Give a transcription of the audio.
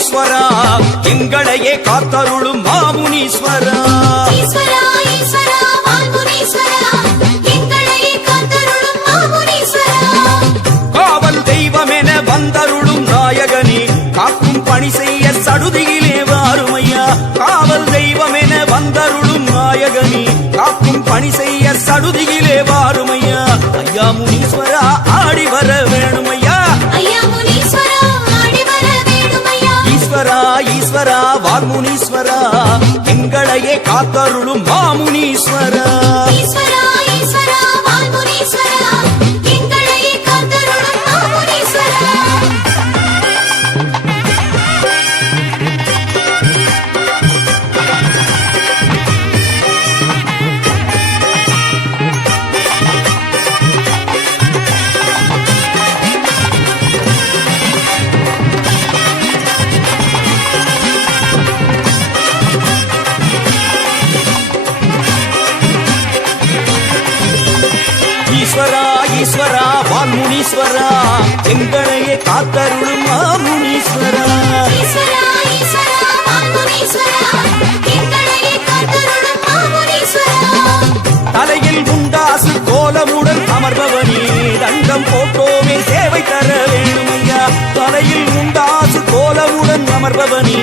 மாமுனீஸ்வரா எங்களையே காத்தருளும் மாமுனீஸ்வரா காவல் தெய்வமென வந்தருளும் நாயகனே காக்கும் பணி செய்ய சடுதியிலே வாருமையா காவல் தெய்வமென வந்தருளும் நாயகனே காக்கும் பணி செய்ய சடுதியிலே வாருமையா ஐயா முனீஸ்வரா ஆடி வர வேணுமையா ஈஸ்வரா ஈஸ்வரா வால்முனீஸ்வரா எங்களையே காத்தருளும் மாமுனீஸ்வரா ஈஸ்வரா ஈஸ்வரா வால்முனீஸ்வரா எங்களையே காத்தருளும் மாமுனீஸ்வரா தலையில் உண்டாசு கோலமுடன் அமர்பவனே தண்டம் போட்டோமே சேவை தர வேணுமையா தலையில் உண்டாசு கோலமுடன் அமர்பவனே